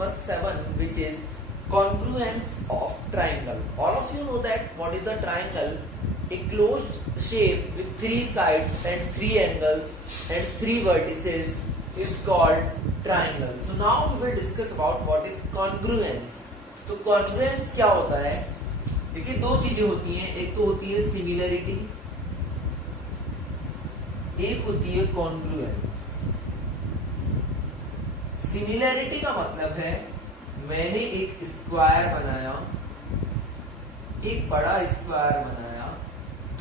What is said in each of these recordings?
number 7, which is congruence of triangle. All of you know that what is the triangle? A closed shape with 3 sides and 3 angles and 3 vertices is called triangle. So now we will discuss about what is congruence. तो congruence क्या होता है? देखिए दो चीजें होती हैं, एक तो होती है सिमिलरिटी, एक होती है कॉन्ग्रुएंस। सिमिलरिटी का मतलब है मैंने एक स्क्वायर बनाया, एक बड़ा स्क्वायर बनाया,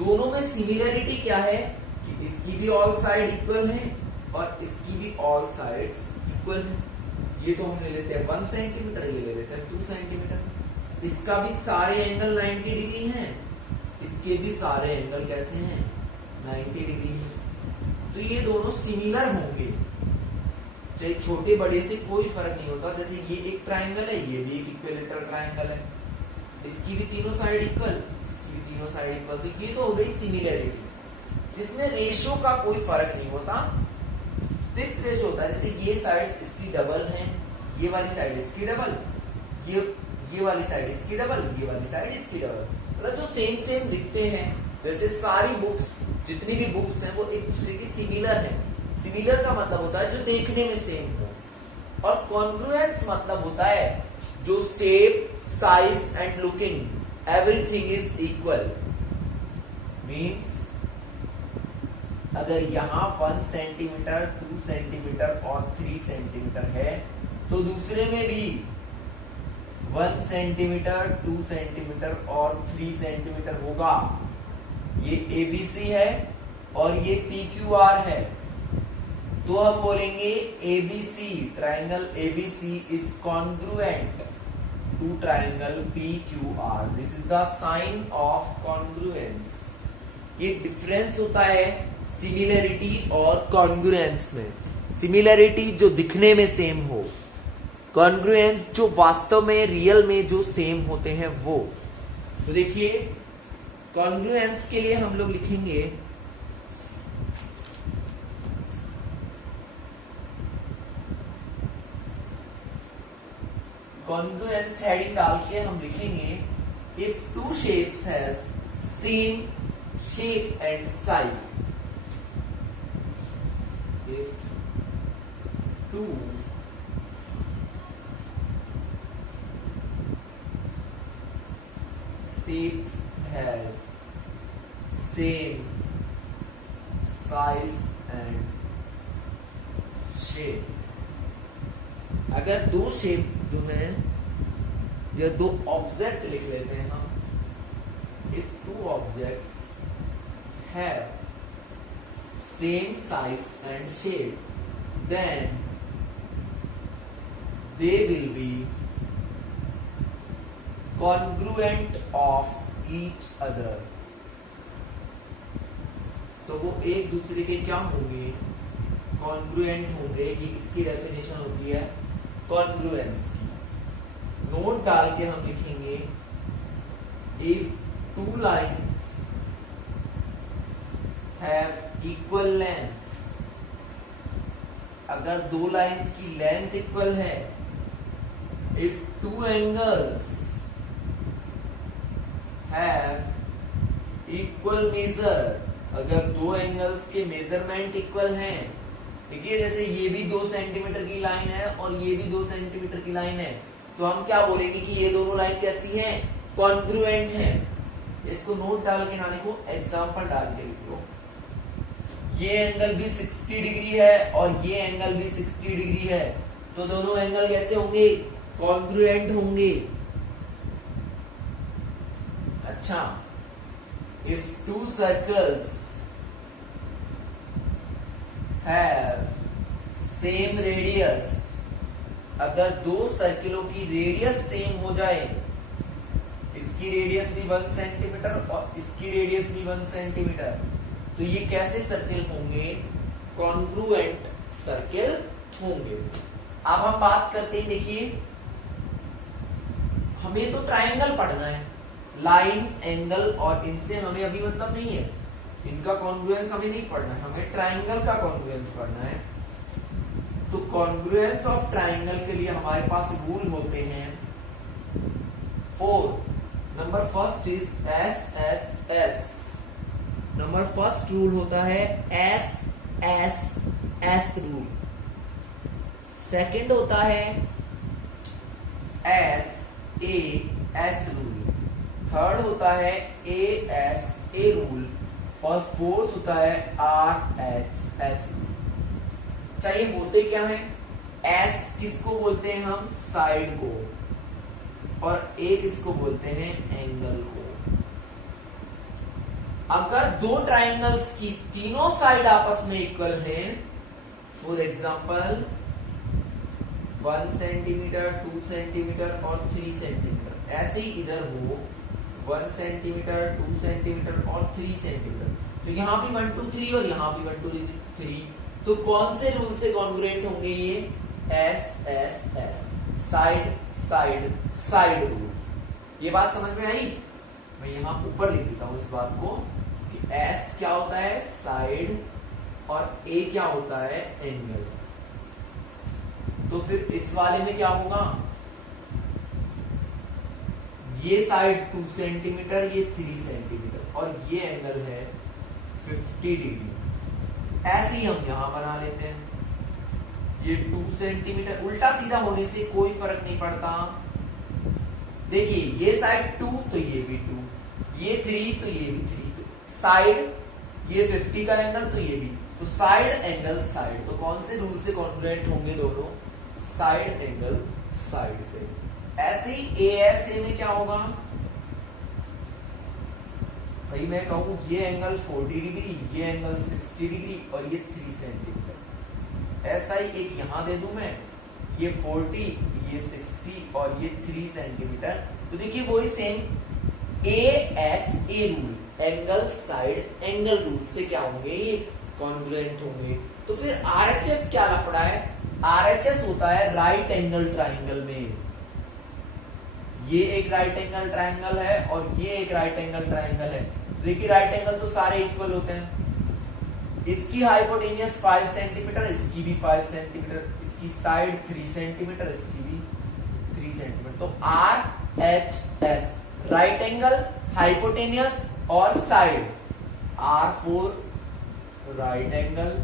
दोनों में सिमिलरिटी क्या है कि इसकी भी ऑल साइड इक्वल है और इसकी भी ऑल साइड्स इक्वल है। ये तो हम ले लेते हैं 1 सेंटीमीटर, ये ले लेते हैं 2 सेंटीमीटर। इसका भी सारे एंगल 90 डिग्री हैं, इसके भी सारे एंगल कैसे हैं 90 डिग्री हैं। तो ये दोनों सिमिलर होंगे, चाहे छोटे बड़े से कोई फर्क नहीं होता। जैसे ये एक ट्रायंगल है, ये भी एक इक्विलैटरल ट्रायंगल है, इसकी भी तीनों साइड इक्वल, इसकी भी तीनों साइड इक्वल। तो ये तो हो गई सिमिलरिटी, जिसमें रेशो का कोई फर्क नहीं होता, फिक्स रेशो होता है। जैसे ये साइड्स इसकी डबल हैं, ये वाली साइड इसकी डबल, ये वाली साइड इसकी डबल, ये वाली साइड इसकी डबल, मतलब जो सेम दिखते हैं। जैसे सारी बुक्स, जितनी भी बुक्स हैं वो एक दूसरे की सिमिलर हैं। सिमिलर का मतलब होता है जो देखने में सेम हो, और कॉन्ग्रुएंस मतलब होता है जो shape, size and looking everything is equal. Means अगर यहाँ 1 सेंटीमीटर, 2 सेंटीमीटर और 3 सेंटीमीटर है तो दूसरे में भी 1 सेंटीमीटर, 2 सेंटीमीटर और 3 सेंटीमीटर होगा। ये ABC है और ये PQR है, तो हम बोलेंगे ABC, triangle ABC is congruent to triangle PQR। This is the sign of congruence. ये डिफरेंस होता है सिमिलरिटी और कॉन्ग्रुएंस में। सिमिलरिटी जो दिखने में सेम हो, कॉन्ग्रुएंस जो वास्तव में रियल में जो सेम होते हैं वो। तो देखिए कॉन्ग्रुएंस के लिए हम लोग लिखेंगे कॉन्ग्रुएंस हेडिंग डाल के हम लिखेंगे if two shapes has same shape and size, if two shapes has same size and shape। अगर दो शेप जो है या दो ऑब्जेक्ट लिख लेते हैं हम, if two objects have same size and shape then they will be congruent of each other। तो वो एक दूसरे के क्या होंगे, congruent होंगे। ये किसकी डेफिनेशन होती है, congruence की। नोट डाल के हम लिखेंगे if two lines have equal length, अगर दो लाइंस की लेंथ इक्वल है, if two angles have equal measure, अगर दो एंगल्स के मेजरमेंट इक्वल हैं। देखिए जैसे ये भी 2 सेंटीमीटर की लाइन है और ये भी 2 सेंटीमीटर की लाइन है, तो हम क्या बोलेंगे कि ये दोनों लाइन कैसी हैं, कॉन्ग्रुएंट हैं। इसको नोट डाल के ना लिखो, एग्जांपल डाल के लिखो। ये एंगल भी 60 डिग्री है और ये एंगल भी 60 डिग्री है, तो दोनों एंगल कैसे होंगे, कॉन्ग्रुएंट होंगे। अच्छा, if two circles have same radius, अगर दो सर्किलों की रेडियस सेम हो जाए, इसकी रेडियस भी 1 सेंटीमीटर और इसकी रेडियस भी 1 सेंटीमीटर, तो ये कैसे सर्किल होंगे, कॉन्ग्रुएंट सर्किल होंगे। अब हम बात करते हैं, देखिए हमें तो ट्रायंगल पढ़ना है, लाइन, एंगल और इनसे हमें अभी मतलब नहीं है, इनका कॉन्ग्रुएंस हमें नहीं पढ़ना है, हमें ट्रायंगल का कॉन्ग्रुएंस पढ़ना है। तो कॉन्ग्रुएंस ऑफ ट्राइंगल के लिए हमारे पास रूल होते हैं 4। Number first is S S S. Number first rule होता है S S S rule. Second होता है S A S rule. Third होता है ए एस ए रूल। और फोर्थ होता है आर एच एस रूल। चाहिए होते क्या है? एस किसको बोलते हैं हम? साइड को। और ए किसको बोलते हैं? एंगल को। अगर दो ट्राइंगल्स की तीनों साइड आपस में इक्वल हैं, फॉर एग्जांपल 1 सेंटीमीटर, 2 सेंटीमीटर और 3 सेंटीमीटर, ऐसे ही इधर हो 1 सेंटीमीटर, 2 सेंटीमीटर और 3 सेंटीमीटर, तो यहां भी 1 2 3 और यहां भी 1 2 3, तो कौन से रूल से कॉन्ग्रुएंट होंगे ये? S S S, side side side rule. ये बात समझ में आई? मैं यहां ऊपर लिख देता हूं इस बात को कि एस क्या होता है? साइड, और ए क्या होता है? एंगल। तो फिर इस वाले में क्या होगा? ये साइड 2 सेंटीमीटर, ये 3 सेंटीमीटर, और ये एंगल है 50 डिग्री। ऐसे ही हम यहां बना लेते हैं। ये 2 सेंटीमीटर, उल्टा सीधा होने से कोई फर्क नहीं पड़ता। देखिए ये साइड 2 तो ये भी 2, ये 3 तो ये भी 3, तो साइड ये 50 का एंगल तो ये भी, तो साइड एंगल साइड। तो कौन से रूल से कॉन्ग्रुएंट होंगे दोनों? साइड एंगल साइड से। ऐसे ही ए एस ए में क्या होगा? भाई मैं कहूं ये एंगल 40 डिग्री, ये एंगल 60 डिग्री और ये 3 सेंटीमीटर। ऐसा ही एक यहां दे दूं मैं, ये 40, ये 60 और ये 3 सेंटीमीटर। तो देखिए वही same A S a rule, angle side angle rule से क्या होंगे? ये कॉन्ग्रुएंट होंगे। तो फिर आरएचएस क्या लफड़ा है? आरएचएस होता है राइट एंगल ट्राइंगल में। ये एक राइट एंगल ट्राइंगल है और ये एक राइट एंगल ट्राइंगल है। देखिए राइट एंगल तो सारे इक्वल होते हैं। इसकी हाइपोटेनियस 5 सेंटीमीटर, इसकी भी 5 सेंटीमीटर, इसकी साइड 3 सेंटीमीटर, इसकी भी 3 सेंटीमीटर। तो R H S, right angle, hypotenuse और side. R4 right angle,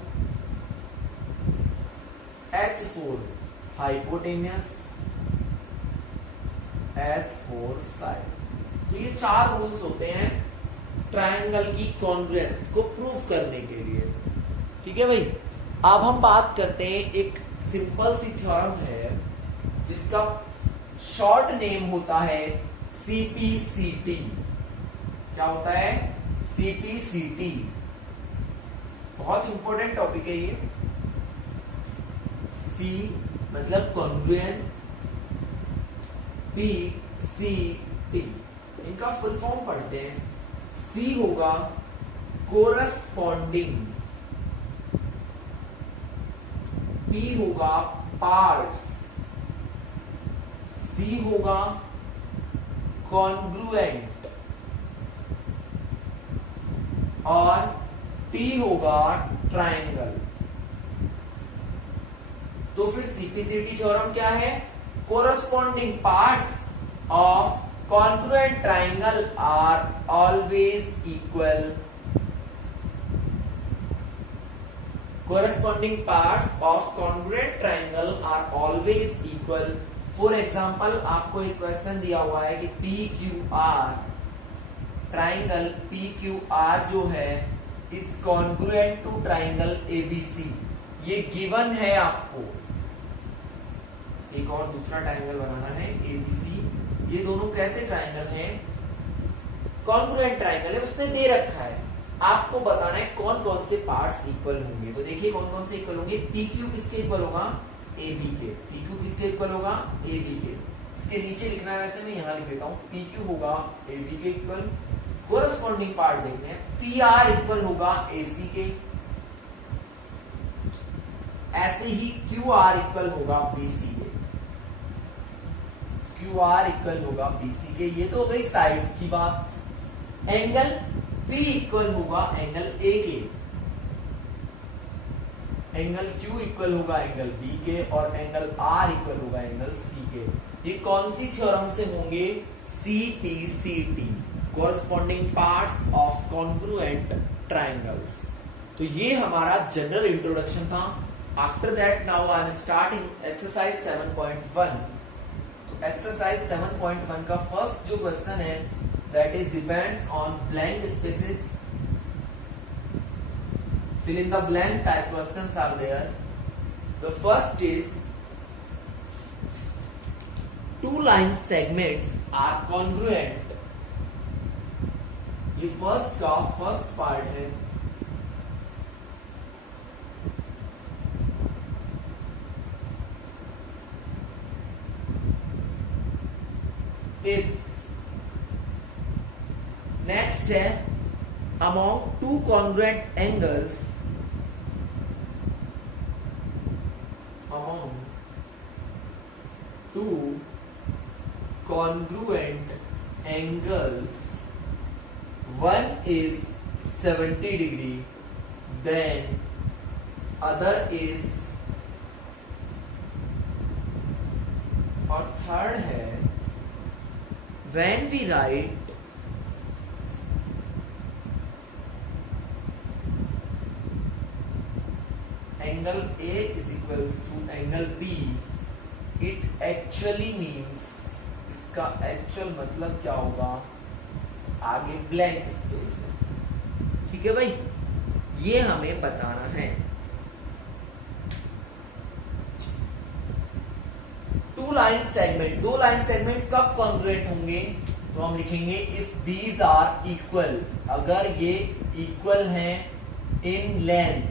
H4 hypotenuse, S4 side. तो ये 4 रूल्स होते हैं ट्रायंगल की कॉन्ग्रुएंस को प्रूव करने के लिए। ठीक है भाई। अब हम बात करते हैं, एक सिंपल सी थ्योरम है जिसका शॉर्ट नेम होता है CPCT। क्या होता है? CPCT। बहुत इंपॉर्टेंट टॉपिक है ये। C मतलब कॉन्ग्रुएंट, PCT इनका फुल फॉर्म पढ़ते हैं। C होगा कोरस्पॉन्डिंग, P होगा पार्ट्स, C होगा कॉन्ग्रुएंट और T होगा ट्रायंगल। तो फिर CPCT थ्योरम क्या है? Corresponding parts of congruent triangle are always equal. Corresponding parts of congruent triangle are always equal. For example, आपको एक क्वेश्चन दिया हुआ है कि PQR ट्राइंगल PQR जो है is congruent to triangle ABC। ये गिवन है आपको। एक और दूसरा ट्राइंगल बनाना है ABC। ये दोनों कैसे ट्राइंगल हैं? कॉन्ग्रुएंट ट्राइंगल है, उसने दे रखा है। आपको बताना है कौन कौन से पार्ट्स इक्वल होंगे। तो देखिए कौन कौन से इक्वल होंगे। PQ किसके इक्वल होगा? AB के। PQ किसके इक्वल होगा? AB के। इसके नीचे लिखना है, वैसे मैं यहाँ लिख देता हूँ। PQ होगा AB के इक्वल। कोरस्पॉन्डिंग पार्ट देखते हैं। PR इक्वल होगा AC के। ऐसे ही QR इक्वल होगा BC के। QR इक्वल होगा BC के। ये तो हो गई साइड्स की बात। एंगल P इक्वल होगा एंगल A के। एंगल Q इक्वल होगा एंगल B के और एंगल R इक्वल होगा एंगल C के। ये कौन सी थ्योरम से होंगे? CPCT, corresponding parts of congruent triangles. तो ये हमारा जनरल इंट्रोडक्शन था। After that now I am starting exercise 7.1। तो एक्सरसाइज 7.1 का फर्स्ट जो क्वेश्चन है that is depends on blank spaces. Fill in the blank type questions are there. The first is two line segments are congruent. ये first का first part है। If next है among two congruent angles, among two congruent angles, one is 70 degree, then other is, और third है when we write angle A is equals to angle B, it actually means, इसका actual मतलब क्या होगा? आगे blank space है। ठीक है भाई, ये हमें बताना है। टू लाइन सेगमेंट, दो लाइन सेगमेंट कब कॉन्ग्रुएंट होंगे? तो हम लिखेंगे इफ दीज आर इक्वल, अगर ये इक्वल हैं in length.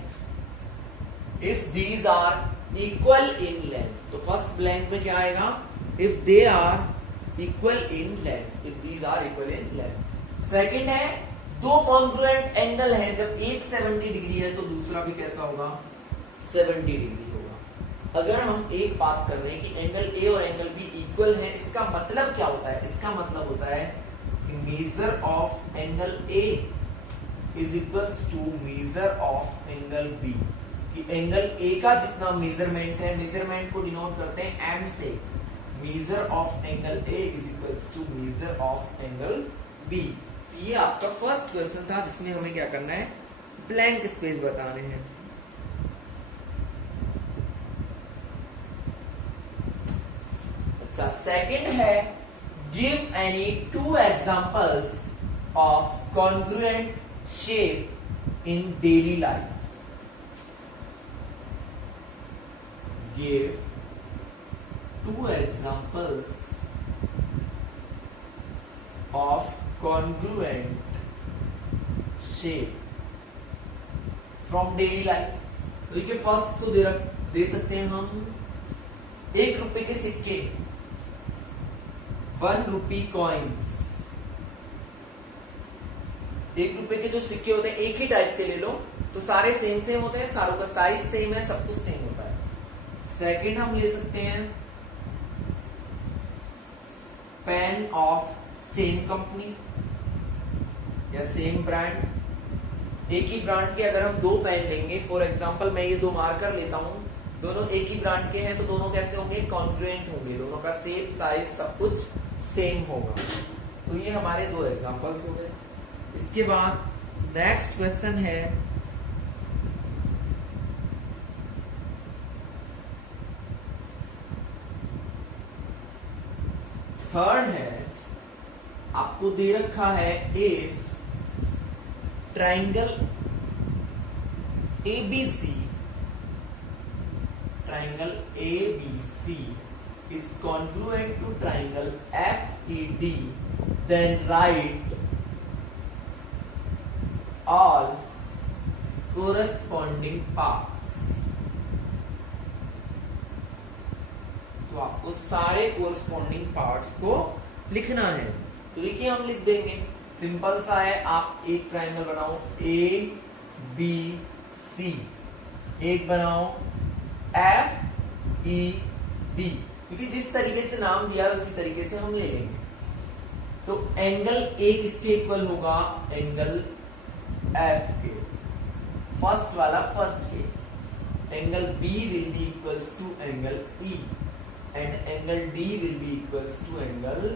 If these are equal in length, तो फर्स्ट ब्लैंक में क्या आएगा? If they are equal in length, if these are equal in length. Second है दो कॉन्ग्रुएंट एंगल है, जब एक 70 डिग्री है तो दूसरा भी कैसा होगा? 70 डिग्री होगा। अगर हम एक बात कर रहे हैं कि एंगल ए और एंगल बी इक्वल है, इसका मतलब क्या होता है? इसका मतलब होता है कि measure of angle A is equals to measure of angle B. कि एंगल ए का जितना मेजरमेंट है, मेजरमेंट को डिनोट करते हैं एम से। Measure of angle A is equals to measure of angle B. ये आपका फर्स्ट क्वेश्चन था जिसमें हमें क्या करना है? ब्लैंक स्पेस बताने हैं। अच्छा, सेकंड है give any two examples of congruent shape in daily life. Give two examples of congruent shape from daily life। तो देखिए फर्स्ट को दे सकते हैं हम 1 रुपए के सिक्के, 1 रुपी कॉइन्स। 1 रुपए के जो सिक्के होते हैं एक ही टाइप के ले लो तो सारे सेम होते हैं, सारों का साइज सेम है, सब कुछ सेम होता है। सेकंड हम ले सकते हैं पेन ऑफ सेम कंपनी या सेम ब्रांड। एक ही ब्रांड के अगर हम 2 पेन लेंगे, फॉर एग्जांपल मैं ये 2 मार्कर लेता हूं, दोनों एक ही ब्रांड के हैं तो दोनों कैसे होंगे? कॉन्ग्रुएंट होंगे, दोनों का शेप साइज सब कुछ सेम होगा। तो ये हमारे 2 एग्जांपल्स हो गए। इसके बाद नेक्स्ट क्वेश्चन है थर्ड है, आपको दे रखा है if triangle ABC, triangle ABC is congruent to triangle FED, then write all corresponding parts। तो आपको सारे कोरस्पॉन्डिंग पार्ट्स को लिखना है। तो देखिए हम लिख देंगे, सिंपल सा है। आप एक ट्राइंगल बनाओ ABC, एक बनाओ FED, क्योंकि जिस तरीके से नाम दिया है उसी तरीके से हम ले लेंगे। तो एंगल ए किसके इक्वल होगा? एंगल F के, फर्स्ट वाला फर्स्ट के। angle B will be equals to angle E and angle D will be equals to angle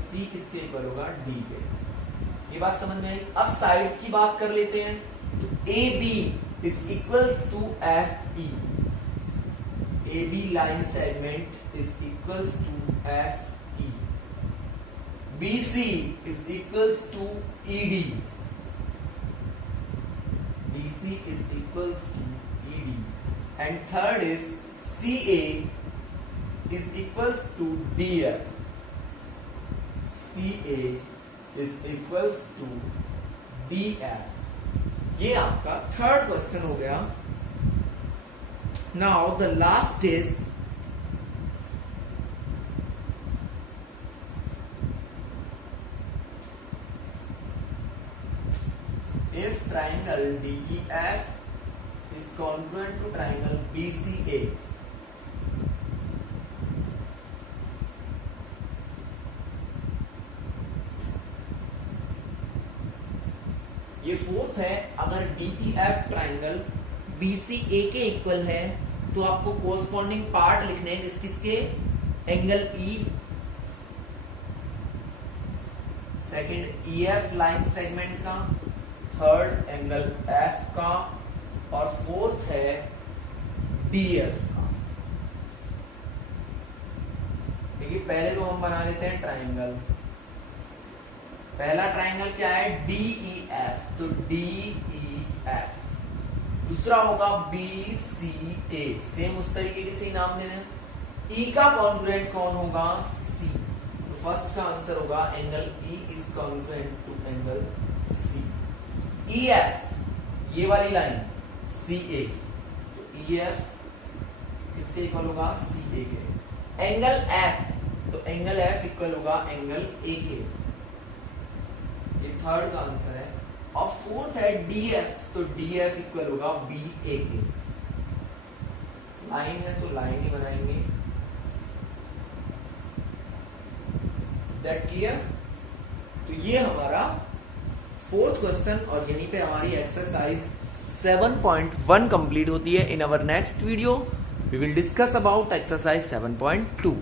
C किसके इक्वल होगा, D के। ये बात समझ में आई। अब साइड्स की बात कर लेते हैं। तो AB is equals to FE, AB line segment is equals to FE, BC is equals to ED, BC is equals to ED, and third is CA is equals to DF, CA is equals to DF। ये आपका third question हो गया। Now the last is if triangle DEF is congruent to triangle BCA, ये fourth है। अगर DEF triangle BCA के equal है तो आपको कोरस्पॉन्डिंग पार्ट लिखने हैं किसके, angle E, second EF line segment का, थर्ड एंगल F का और फोर्थ है DF का। देखिए पहले तो हम बना लेते हैं ट्राइंगल। पहला ट्राइंगल क्या है, DEF, तो DEF। दूसरा होगा BCA, सेम उस तरीके के से नाम देने। E का कॉन्ग्रुएंट कौन होगा, C, तो फर्स्ट का आंसर होगा angle E is congruent to angle C। EF ये वाली लाइन CA, तो EF किसके इक्वल होगा, CA के। एंगल F, तो एंगल F इक्वल होगा एंगल A के। ये थर्ड का आंसर है। और फोर्थ है DF, तो DF इक्वल होगा BA के। लाइन है तो लाइन ही बनाएंगे। That clear? तो ये हमारा फोर्थ क्वेश्चन और यहीं पे हमारी एक्सरसाइज 7.1 कंप्लीट होती है। In our next video we will discuss about exercise 7.2।